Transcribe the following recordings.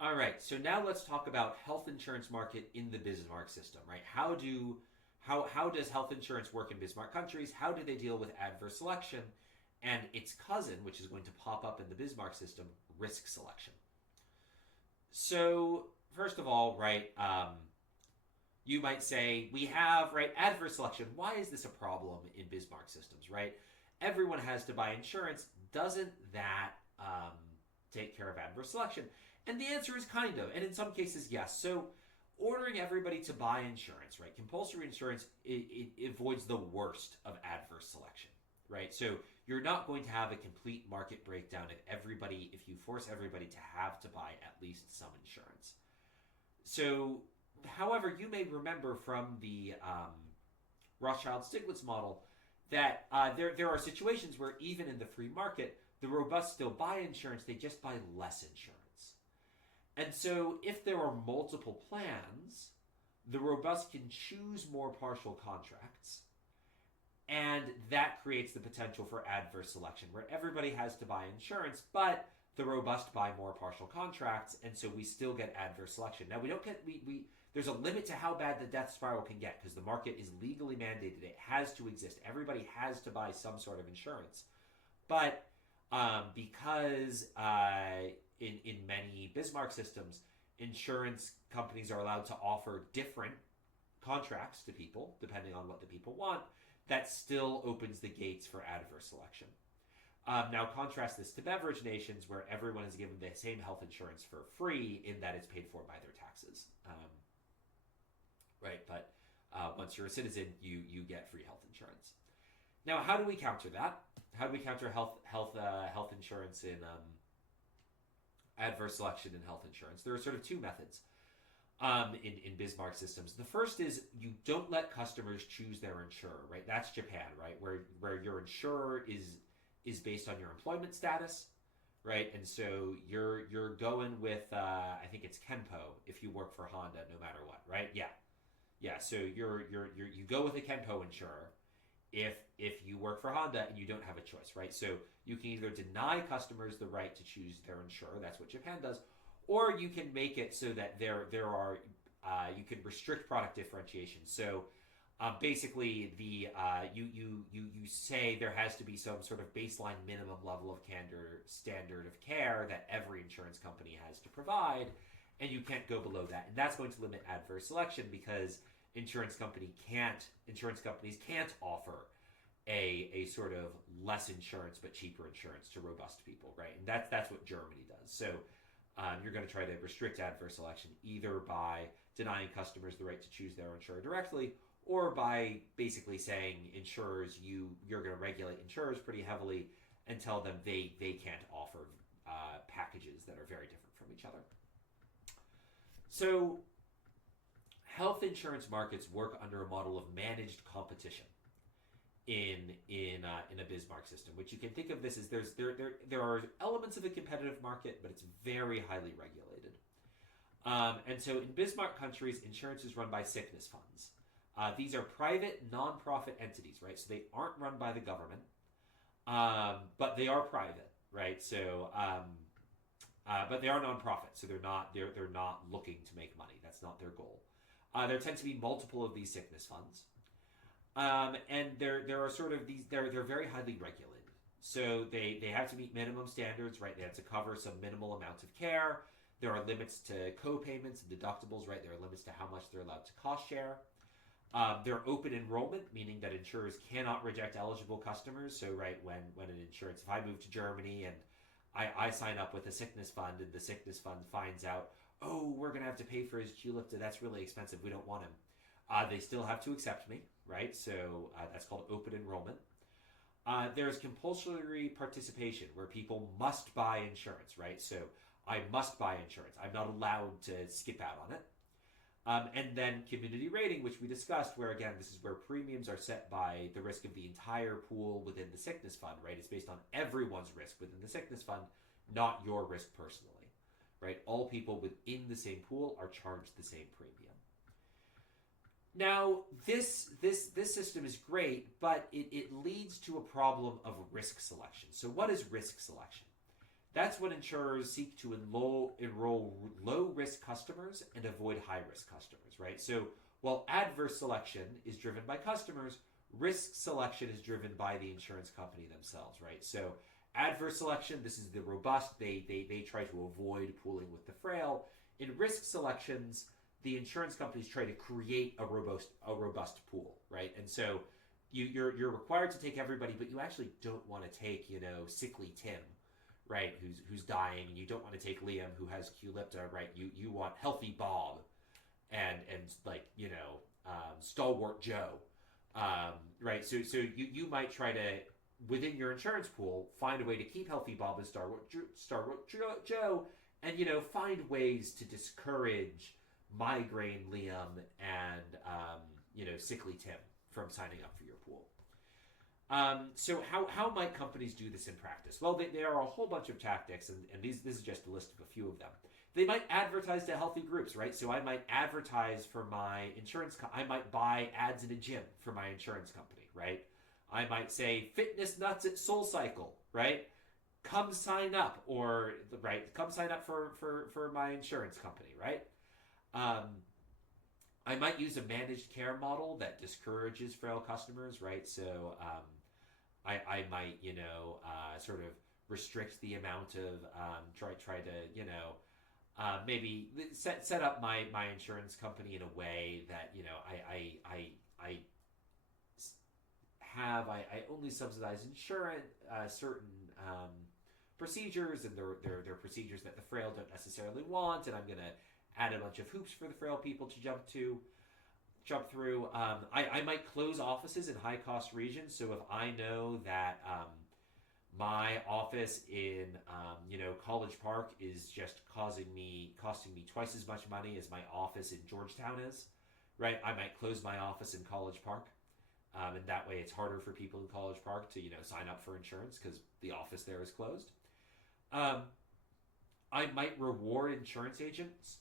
All right, so now let's talk about health insurance market in the Bismarck system, right? How does health insurance work in Bismarck countries? How do they deal with adverse selection? And its cousin, which is going to pop up in the Bismarck system, risk selection. So first of all, right, you might say we have right adverse selection. Why is this a problem in Bismarck systems, right? Everyone has to buy insurance. Doesn't that take care of adverse selection? And the answer is kind of, and in some cases, yes. So ordering everybody to buy insurance, right? Compulsory insurance, it avoids the worst of adverse selection, right? So you're not going to have a complete market breakdown if you force everybody to have to buy at least some insurance. So, however, you may remember from the Rothschild-Stiglitz model that there are situations where even in the free market, the robust still buy insurance, they just buy less insurance. And so if there are multiple plans, the robust can choose more partial contracts, and that creates the potential for adverse selection, where everybody has to buy insurance, but the robust buy more partial contracts, and so we still get adverse selection. Now, we don't get, there's a limit to how bad the death spiral can get, because the market is legally mandated. It has to exist. Everybody has to buy some sort of insurance. But because in many Bismarck systems, insurance companies are allowed to offer different contracts to people, depending on what the people want, that still opens the gates for adverse selection. Now, contrast this to beverage nations, where everyone is given the same health insurance for free, in that it's paid for by their taxes. Right, but once you're a citizen, you get free health insurance. Now, how do we counter that? How do we counter health insurance in adverse selection in health insurance? There are sort of two methods in Bismarck systems. The first is you don't let customers choose their insurer, right? That's Japan, right? Where your insurer is based on your employment status, right? And so you're going with I think it's Kenpo if you work for Honda, no matter what, right? Yeah. So you go with a Kenpo insurer if you work for Honda and you don't have a choice, right? So you can either deny customers the right to choose their insurer, that's what Japan does, or you can make it so that there are you can restrict product differentiation. So basically, you say there has to be some sort of baseline minimum level of standard of care that every insurance company has to provide, and you can't go below that, and that's going to limit adverse selection because insurance companies can't offer a sort of less insurance but cheaper insurance to robust people, right? And that's what Germany does. So you're going to try to restrict adverse selection either by denying customers the right to choose their insurer directly, or by basically saying insurers, you're going to regulate insurers pretty heavily and tell them they can't offer packages that are very different from each other. So health insurance markets work under a model of managed competition in a Bismarck system, which you can think of this as there are elements of a competitive market, but it's very highly regulated. And so in Bismarck countries, insurance is run by sickness funds. These are private, non-profit entities, right? So they aren't run by the government, but they are private, right? So, but they are non-profit, so they're not looking to make money. That's not their goal. There tend to be multiple of these sickness funds, and there are sort of these. They're very highly regulated, so they have to meet minimum standards, right? They have to cover some minimal amount of care. There are limits to co-payments and deductibles, right? There are limits to how much they're allowed to cost share. They're open enrollment, meaning that insurers cannot reject eligible customers. So, right, when an insurance, if I move to Germany and I sign up with a sickness fund and the sickness fund finds out, oh, we're going to have to pay for his tulip, that's really expensive, we don't want him. They still have to accept me, right? So that's called open enrollment. There's compulsory participation, where people must buy insurance, right? So I must buy insurance. I'm not allowed to skip out on it. And then community rating, which we discussed, where again, this is where premiums are set by the risk of the entire pool within the sickness fund, right? It's based on everyone's risk within the sickness fund, not your risk personally, right? All people within the same pool are charged the same premium. Now, this system is great, but it leads to a problem of risk selection. So what is risk selection? That's when insurers seek to enroll low-risk customers and avoid high-risk customers, right? So while adverse selection is driven by customers, risk selection is driven by the insurance company themselves, right? So adverse selection, this is the robust. They try to avoid pooling with the frail. In risk selections, the insurance companies try to create a robust pool, right? And so you're required to take everybody, but you actually don't want to take, sickly Tim, right, who's dying, and you don't want to take Liam who has Qlipta, right? You want healthy Bob and stalwart Joe, right? So you might try to, within your insurance pool, find a way to keep healthy Bob and stalwart Joe, and find ways to discourage migraine Liam and sickly Tim from signing up for your pool. So how might companies do this in practice? Well, there are a whole bunch of tactics, and this is just a list of a few of them. They might advertise to healthy groups, right? So I might advertise for my insurance. I might buy ads in a gym for my insurance company, right? I might say fitness nuts at SoulCycle, right? Come sign up, or right, come sign up for my insurance company, right? I might use a managed care model that discourages frail customers, right? So I might, sort of restrict the amount of try to maybe set up my insurance company in a way that I only subsidize insurance certain procedures, and they're procedures that the frail don't necessarily want, and I'm going to add a bunch of hoops for the frail people to jump through. I might close offices in high-cost regions, so if I know that my office in College Park is just costing me twice as much money as my office in Georgetown is, right? I might close my office in College Park. And that way it's harder for people in College Park to, sign up for insurance because the office there is closed. I might reward insurance agents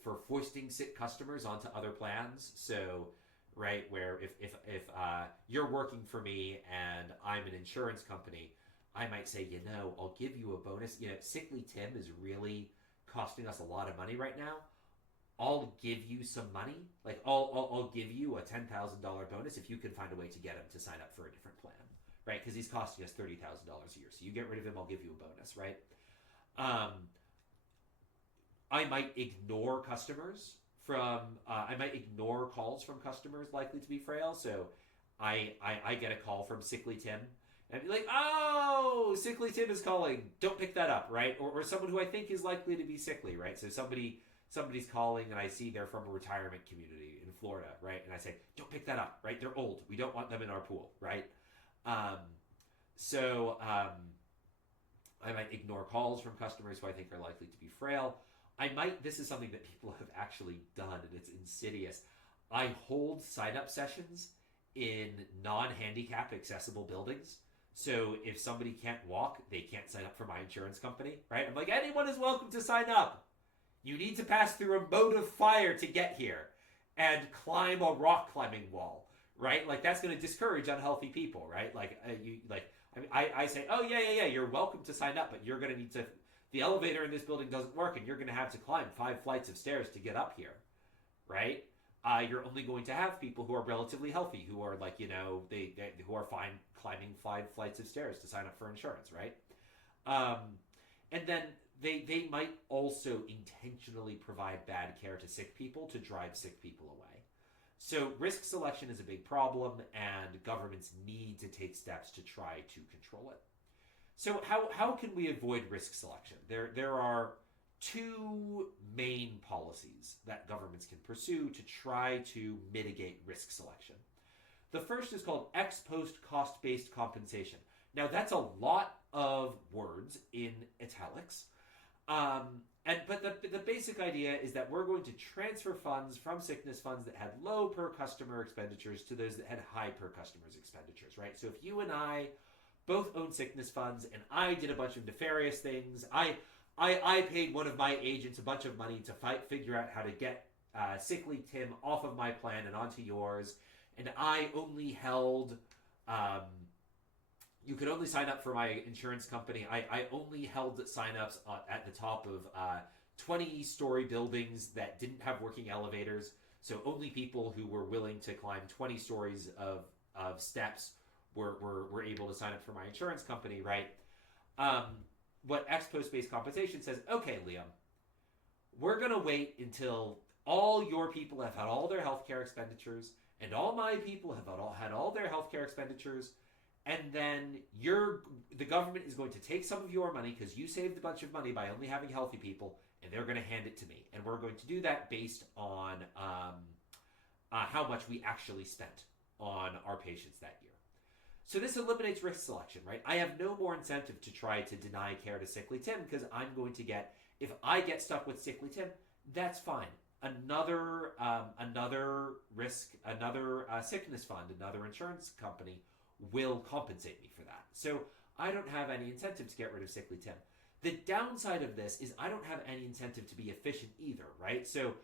for foisting sick customers onto other plans. So, right, where if you're working for me and I'm an insurance company, I might say, I'll give you a bonus. Sickly Tim is really costing us a lot of money right now. I'll give you some money. Like I'll give you a $10,000 bonus if you can find a way to get him to sign up for a different plan, right? Because he's costing us $30,000 a year. So you get rid of him, I'll give you a bonus, right? I might ignore customers I might ignore calls from customers likely to be frail. So I get a call from sickly Tim, and I'd be like, oh, sickly Tim is calling. Don't pick that up, right? Or someone who I think is likely to be sickly, right? So somebody's calling, and I see they're from a retirement community in Florida, right? And I say, don't pick that up, right? They're old. We don't want them in our pool, right? I might ignore calls from customers who I think are likely to be frail. This is something that people have actually done, and it's insidious. I hold sign-up sessions in non-handicap accessible buildings. So if somebody can't walk, they can't sign up for my insurance company, right? I'm like, anyone is welcome to sign up. You need to pass through a moat of fire to get here and climb a rock climbing wall, right? Like that's going to discourage unhealthy people, right? I say, oh yeah, you're welcome to sign up, but you're going to need to, the elevator in this building doesn't work and you're going to have to climb 5 flights of stairs to get up here, right? You're only going to have people who are relatively healthy, who are who are fine climbing 5 flights of stairs to sign up for insurance, right? And then they might also intentionally provide bad care to sick people to drive sick people away. So risk selection is a big problem, and governments need to take steps to try to control it. So how can we avoid risk selection? There are 2 main policies that governments can pursue to try to mitigate risk selection. The first is called ex post cost-based compensation. Now that's a lot of words in italics. But the basic idea is that we're going to transfer funds from sickness funds that had low per customer expenditures to those that had high per customer's expenditures, right? So if you and I both own sickness funds and I did a bunch of nefarious things, I paid one of my agents a bunch of money to figure out how to get sickly Tim off of my plan and onto yours, and I only held you could only sign up for my insurance company. I only held signups at the top of 20-story buildings that didn't have working elevators. So only people who were willing to climb 20 stories of steps were able to sign up for my insurance company, right? What ex post based compensation says, okay, Liam, we're going to wait until all your people have had all their healthcare expenditures and all my people have had all their healthcare expenditures. And then the government is going to take some of your money because you saved a bunch of money by only having healthy people, and they're going to hand it to me. And we're going to do that based on how much we actually spent on our patients that year. So this eliminates risk selection, right? I have no more incentive to try to deny care to Sickly Tim because I'm going to get, if I get stuck with Sickly Tim, that's fine. Another sickness fund, another insurance company will compensate me for that. So I don't have any incentive to get rid of Sickly Tim. The downside of this is I don't have any incentive to be efficient either, right? So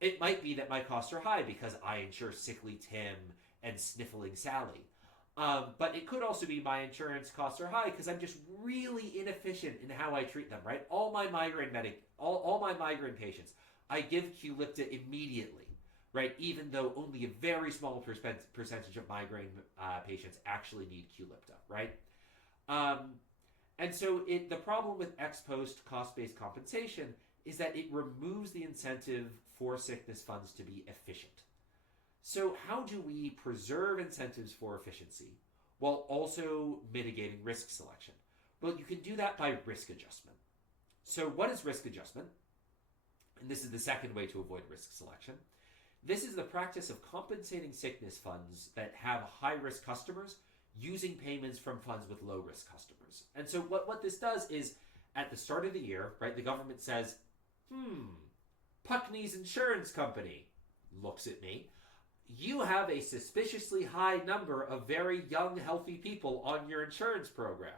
it might be that my costs are high because I insure Sickly Tim and Sniffling Sally. But it could also be my insurance costs are high because I'm just really inefficient in how I treat them, right? All my migraine patients, I give Qulipta immediately, right? Even though only a very small percentage of migraine patients actually need Qulipta, right? And so the problem with ex post cost-based compensation is that it removes the incentive for sickness funds to be efficient. So how do we preserve incentives for efficiency while also mitigating risk selection? Well, you can do that by risk adjustment. So what is risk adjustment? And this is the second way to avoid risk selection. This is the practice of compensating sickness funds that have high-risk customers using payments from funds with low-risk customers. And so what this does is, at the start of the year, right, the government says, Puckney's insurance company looks at me. You have a suspiciously high number of very young, healthy people on your insurance program,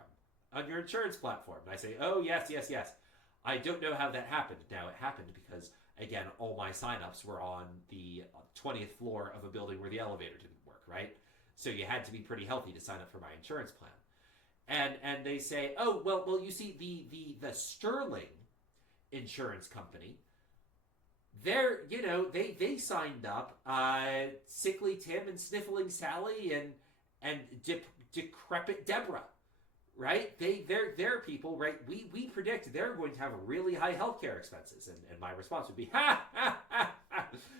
on your insurance platform. And I say, oh, yes. I don't know how that happened. Now, it happened because, again, all my signups were on the 20th floor of a building where the elevator didn't work, right? So you had to be pretty healthy to sign up for my insurance plan. And they say, oh, well, you see, the Sterling insurance company, they signed up Sickly Tim and Sniffling Sally and Decrepit Deborah, right? They're people, right? We predict they're going to have really high healthcare expenses, and my response would be, ha,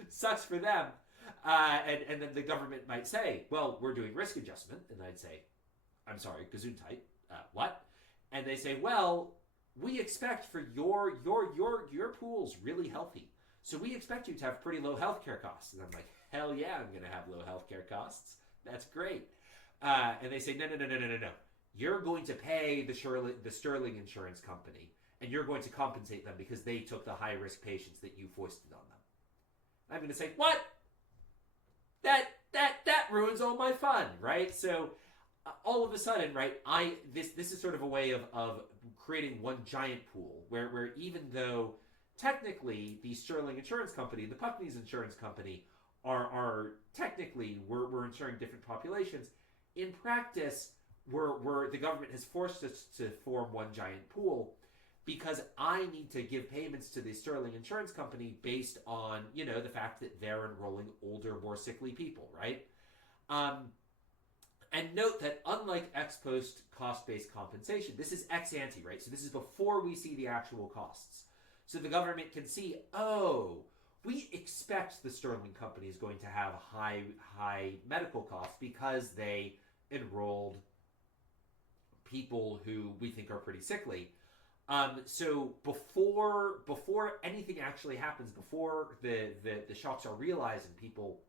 sucks for them. And then the government might say, well, we're doing risk adjustment, and I'd say, I'm sorry, Gesundheit, what? And they say, well, we expect for your pool's really healthy. So we expect you to have pretty low healthcare costs. And I'm like, hell yeah, I'm going to have low healthcare costs. That's great. And they say, no. You're going to pay the Sterling insurance company, and you're going to compensate them because they took the high-risk patients that you foisted on them. I'm going to say, what? That ruins all my fun, right? So all of a sudden, right, this is sort of a way of creating one giant pool where even though technically the Sterling Insurance Company, the Puckney's Insurance Company are technically we're insuring different populations, in practice the government has forced us to form one giant pool because I need to give payments to the Sterling Insurance Company based on, the fact that they're enrolling older, more sickly people, right? And note that unlike ex post cost-based compensation, this is ex ante, right? So this is before we see the actual costs. So the government can see, oh, we expect the Sterling Company is going to have high medical costs because they enrolled people who we think are pretty sickly. So before anything actually happens, before the shocks are realized and people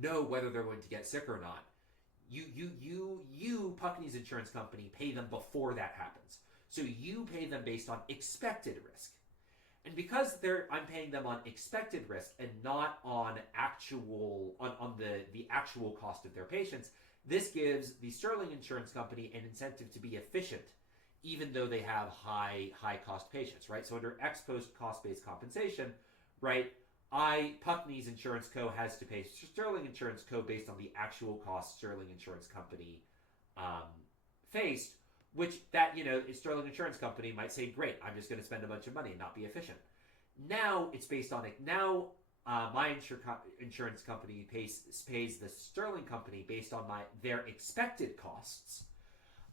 know whether they're going to get sick or not, you Puckney's insurance company, pay them before that happens. So you pay them based on expected risk. And because I'm paying them on expected risk and not on the actual cost of their patients, this gives the Sterling Insurance Company an incentive to be efficient, even though they have high cost patients, right? So under ex post cost-based compensation, right, Puckney's Insurance Co. has to pay Sterling Insurance Co. based on the actual cost Sterling Insurance Company faced, which that, Sterling Insurance Company might say, great, I'm just going to spend a bunch of money and not be efficient. Now it's based on it. Now my insurance company pays the Sterling company based on their expected costs.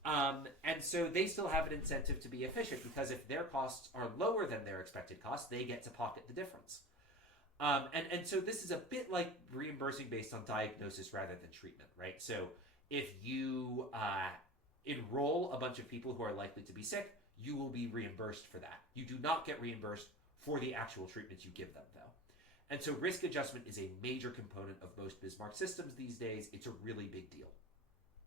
And so they still have an incentive to be efficient, because if their costs are lower than their expected costs, they get to pocket the difference. And so this is a bit like reimbursing based on diagnosis rather than treatment, right? So if you enroll a bunch of people who are likely to be sick, you will be reimbursed for that. You do not get reimbursed for the actual treatments you give them, though. And so risk adjustment is a major component of most Bismarck systems these days. It's a really big deal.